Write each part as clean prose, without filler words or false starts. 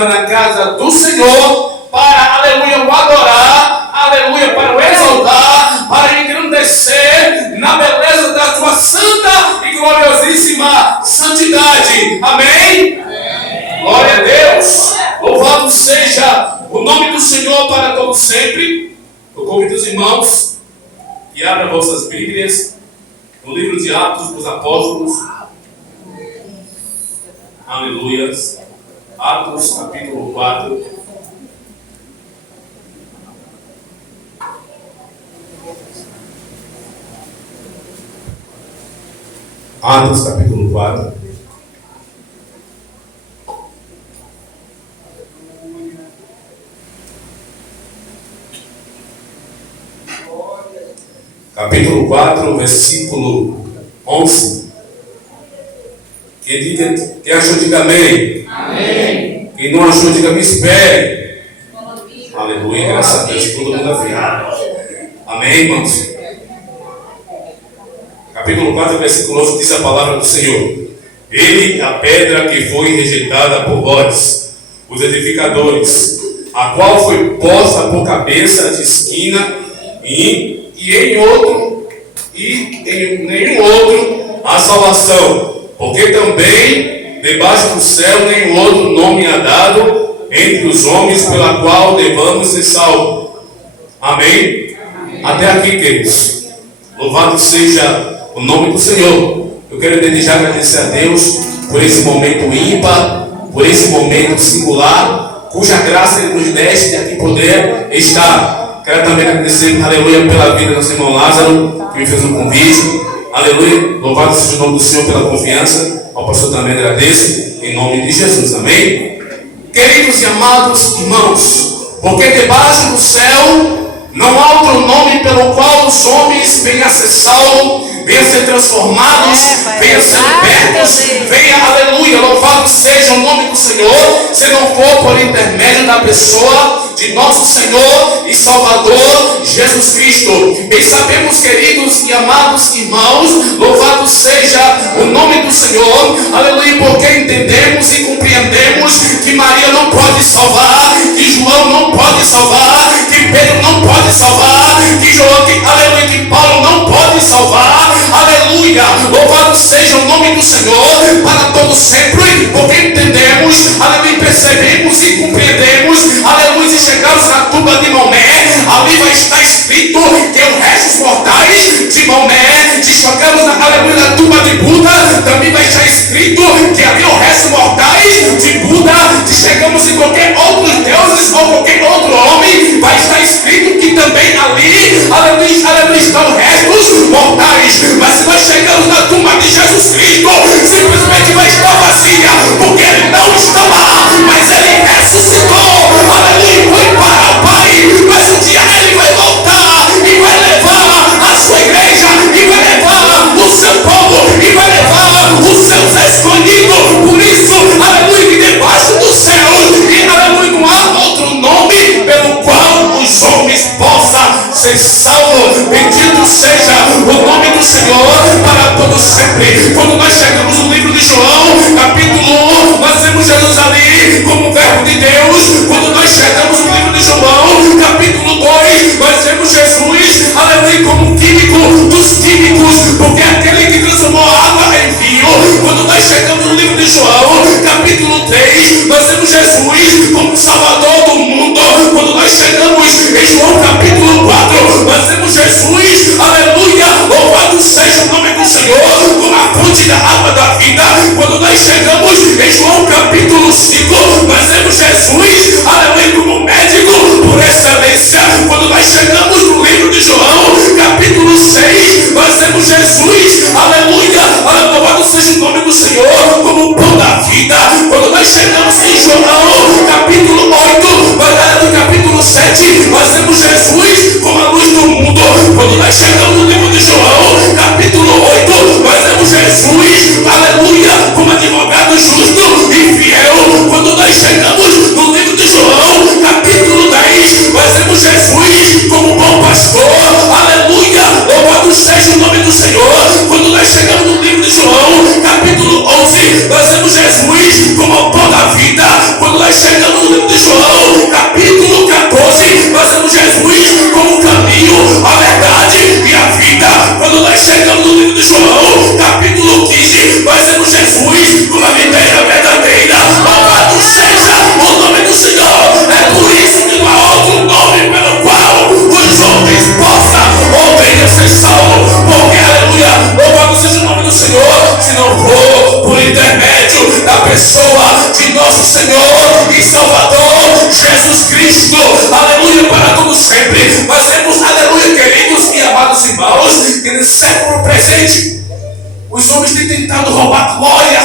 entra na casa do Senhor para, aleluia, o adorar, aleluia, para o exaltar, para engrandecer na beleza da tua santa e gloriosíssima santidade. Amém? Amém. Glória a Deus. Louvado seja o nome do Senhor para todo sempre. Eu convido os irmãos que abram vossas Bíblias no livro de Atos dos Apóstolos. Aleluia. Atos capítulo 4. Atos capítulo 4. Capítulo 4, versículo 11. Quem achou, diga amém. Amém. Quem não achou, diga me espere. Aleluia, graças a Deus, todo mundo afiado. Amém, irmãos? Capítulo 4, versículo 11 diz a palavra do Senhor: Ele, a pedra que foi rejeitada por vós, os edificadores, a qual foi posta por cabeça de esquina, e em nenhum outro a salvação, porque também debaixo do céu nenhum outro nome há dado entre os homens pela qual devamos ser salvos. Amém? Amém. Até aqui, queridos. Louvado seja o nome do Senhor. Eu quero desde já agradecer a Deus por esse momento ímpar, por esse momento singular, cuja graça Ele nos deste de aqui poder estar. Quero também agradecer, aleluia, pela vida do nosso irmão Lázaro, que me fez um convite. Aleluia, louvado seja o nome do Senhor pela confiança. Ao pastor também agradeço, em nome de Jesus, amém? Queridos e amados irmãos, porque debaixo do céu não há outro nome pelo qual os homens venham a ser salvos, venham a ser transformados, venham a ser libertos, venha, aleluia, louvado seja o nome do Senhor, se não for por intermédio da pessoa de nosso Senhor e Salvador Jesus Cristo. E sabemos, queridos e amados irmãos, louvado seja o nome do Senhor, aleluia, porque entendemos e compreendemos que Maria não pode salvar, que João não pode salvar, que Pedro não pode salvar, que João, aleluia, que Paulo não pode salvar, aleluia, louvado seja o nome do Senhor para todo sempre, porque entendemos, aleluia, percebemos e compreendemos, aleluia, e chegamos na tumba de Maomé, ali vai estar escrito que os restos mortais de Maomé, se chegamos na, aleluia, na tumba de Buda, também vai estar escrito que ali os restos mortais de Buda, se chegamos em qualquer outros deuses ou qualquer outro homem, vai estar escrito que também ali, aleluia, aleluia, estão restos mortais. Mas se nós chegamos na tumba de Jesus Cristo, simplesmente vai estar vazia, porque Ele não está lá, mas Ele ressuscitou, aleluia, foi para o Pai, mas um dia Ele vai voltar e vai levar a sua igreja, e vai levar o seu povo, e vai levar os seus escolhidos. Por isso, aleluia, que debaixo do céu, e aleluia, não há outro nome pelo qual os homens possam ser salvos. Bendito seja o nome do Senhor para todo sempre. Quando nós chegamos no livro de João, capítulo 1, nós vemos Jesus ali como verbo de Deus. Quando nós chegamos no livro de João, capítulo 2, nós vemos Jesus, aleluia, como químico dos químicos, porque é aquele que transformou a água em vinho. Quando nós chegamos no livro de João, capítulo 3, nós vemos Jesus como Salvador do mundo. Quando nós chegamos em João, capítulo 4, nós vemos Jesus, aleluia, louvado seja o nome do Senhor, como a fonte da água da vida. Quando nós chegamos em João, capítulo 5, nós vemos Jesus, aleluia, como médico por excelência. Quando nós chegamos no livro de João, capítulo 6, nós vemos Jesus, aleluia, louvado seja o nome do Senhor, como o pão da vida. Quando nós chegamos em João, capítulo 8, capítulo 7, nós vemos Jesus como a luz do mundo. Quando nós chegamos no livro de João, capítulo 8, nós vemos Jesus, aleluia, como advogado justo e fiel. Quando nós chegamos no livro de João, capítulo 10, nós vemos Jesus como bom pastor, aleluia, louvado seja o nome do Senhor. Quando nós chegamos no livro de João, capítulo 11, nós vemos Jesus como o pão da vida. Quando nós chegamos livro de João, capítulo 15, nós vemos Jesus numa videira verdadeira. Louvado seja o nome do Senhor. É por isso que não há outro nome pelo qual os homens possam obedecer salvo. Porque, aleluia, louvado seja o nome do Senhor, se não for por intermédio da pessoa de nosso Senhor e Salvador Jesus Cristo, aleluia, para todo sempre. Nós temos, aleluia, queridos e amados irmãos, que nesse século presente os homens têm tentado roubar glória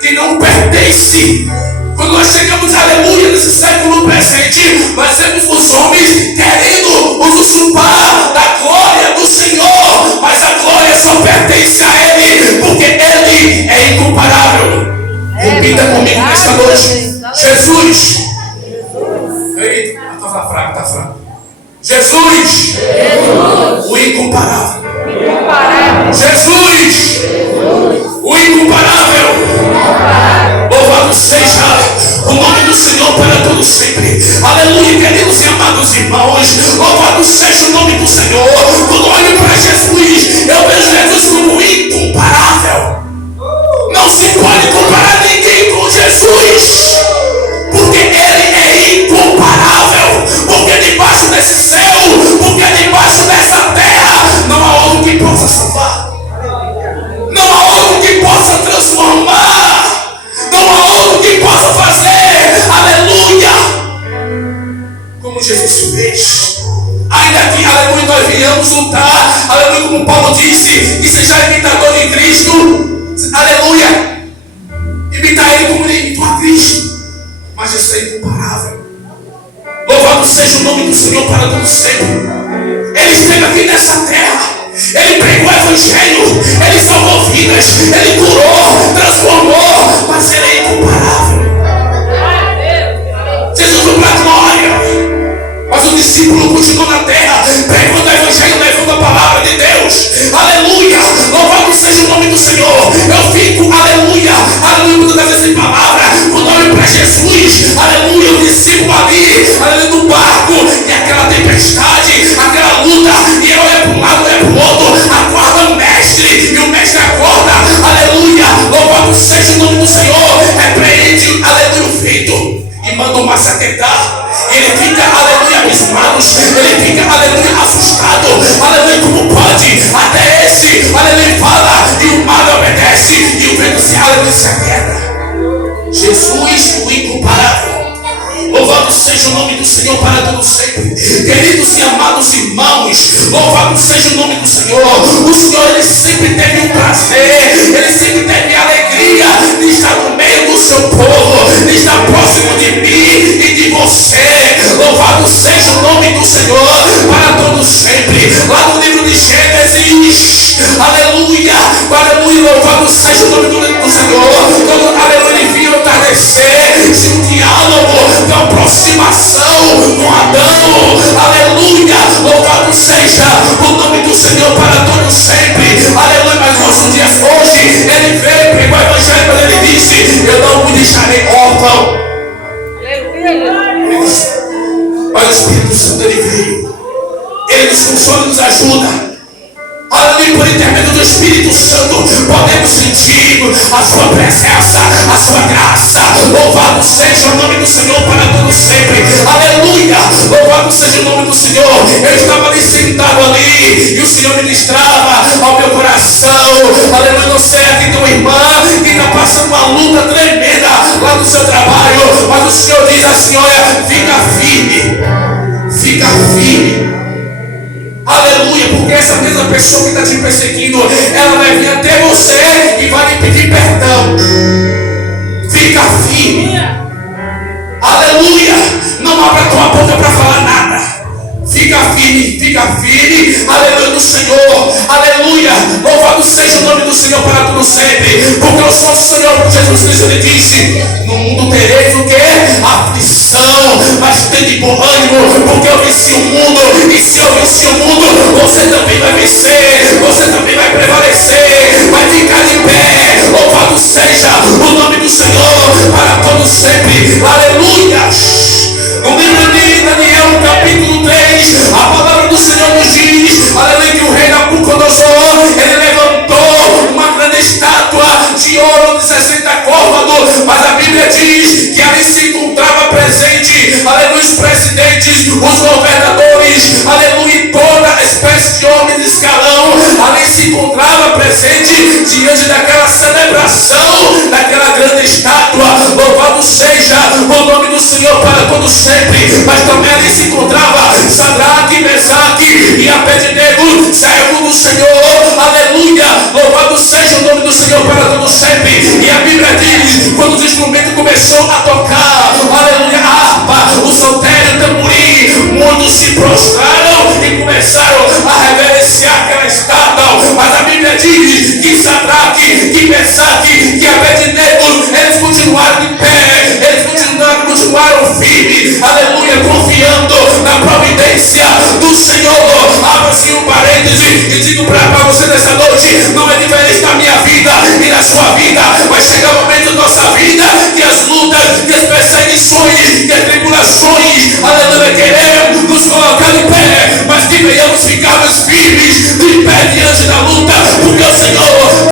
que não pertence. Quando nós chegamos, aleluia, nesse século presente, nós temos os homens querendo usurpar da glória do Senhor, mas a glória só pertence a Ele, porque Ele é incomparável. Repita comigo nesta noite: Jesus. Eita, está fraco, está fraco. Jesus, o incomparável. Jesus, o incomparável. Louvado seja o nome do Senhor para todos sempre. Aleluia, queridos e amados irmãos. Louvado seja o nome do Senhor. Quando olho para Jesus, eu vejo Jesus como incomparável. Não se pode comparar ninguém com Jesus, porque Ele é incomparável. Porque debaixo desse céu, porque debaixo dessa terra, não há outro que possa salvar, não há outro que possa transformar, não há outro que possa fazer, aleluia, como Jesus fez. Ainda que, aleluia, nós venhamos lutar, aleluia, como Paulo disse, que seja imitador de Cristo, aleluia, imitar Ele como Ele imitou a Cristo. Mas isso é incomparável. Louvado seja o nome do Senhor para todo sempre. Ele esteve aqui nessa terra, Ele pregou o Evangelho, Ele salvou vidas, Ele curou, transformou, mas Ele é incomparável. Jesus foi para a glória, mas o discípulo continuou na terra, pregando o Evangelho, levando a palavra de Deus. Aleluia, louvado seja o nome do Senhor. Eu fico, aleluia, aleluia, muitas vezes em palavra, quando olho para Jesus, aleluia, o discípulo ali, aleluia, no barco, e aquela tempestade, aquela luta, e ele olha para um lado, olha para o outro, acorda o mestre, e o mestre acorda, aleluia, louvado seja o nome do Senhor, repreende, aleluia, o vento, e manda o mar se aquietar. Ele fica, aleluia, abismado, ele fica, aleluia, assustado, aleluia, como pode, até esse, aleluia, fala, e o mar obedece, e o vento se, aleluia, se aquieta. Jesus, o incomparável. Louvado seja o nome do Senhor para todo sempre. Queridos e amados irmãos, louvado seja o nome do Senhor. O Senhor, Ele sempre teve um prazer, Ele sempre teve a alegria de estar no meio do seu povo, de estar próximo de mim e de você. Louvado seja o nome do Senhor para todo sempre. Lá no livro de Gênesis, aleluia, aleluia, louvado seja o nome do Senhor. Quando, aleluia, Ele viu o entardecer, se um diálogo, da aproximação com Adão, aleluia, louvado seja o nome do Senhor para todo sempre, aleluia. Mas nossos dias hoje, Ele veio, pregou o Evangelho, mas Ele disse: eu não vos deixarei órfão. Mas o Espírito Santo, Ele veio, Ele nos consola e nos ajuda. Aleluia, por intermédio do Espírito Santo, podemos sentir a sua presença, a sua graça. Louvado seja o nome do Senhor para todo sempre. Aleluia, louvado seja o nome do Senhor. Eu estava ali sentado ali, e o Senhor ministrava ao meu coração. Aleluia, não sei, aqui tem uma irmã que está passando uma luta tremenda lá no seu trabalho, mas o Senhor diz assim: olha, fica firme, fica firme. Aleluia, porque essa mesma pessoa que está te perseguindo, ela vai vir até você e vai lhe pedir perdão. Fica firme. Aleluia, não abra tua boca para falar nada. Fica firme, aleluia, do Senhor, aleluia, louvado seja o nome do Senhor para todo sempre, porque o nosso Senhor Jesus Cristo, Ele disse: no mundo tereis o que? Aflição, mas tende bom ânimo, porque eu venci o mundo, e se eu venci o mundo, você também vai vencer, você também vai prevalecer, vai ficar de pé. Louvado seja o nome do Senhor para todo sempre, aleluia. No livro de Daniel, capítulo 3, a palavra do Senhor nos diz, aleluia, que o rei Nabucodonosor, ele levantou presidentes, os governadores, aleluia, e toda espécie de homem de escalão ali se encontrava presente diante daquela celebração, daquela grande estátua. Louvado seja o nome do Senhor para todo sempre. Mas também ali se encontrava Sadraque, Mesaque e Abednego, servo do Senhor, aleluia, louvado seja o nome do Senhor para todo sempre. E a Bíblia diz, quando os instrumentos começou a tocar, aleluia, a harpa, o saltério, o tamborim, muitos se prostraram e começaram a reverenciar aquela estátua. Mas a Bíblia diz que Sadraque, que Mesaque, que Abednego, eles continuaram de pé, eles continuaram firmes, aleluia, confiando na providência do Senhor. Abra-se um parêntese e digo para você nessa noite, não é diferente da minha vida e da sua vida. Vai chegar um momento da nossa vida que as lutas, que as perseguições, que as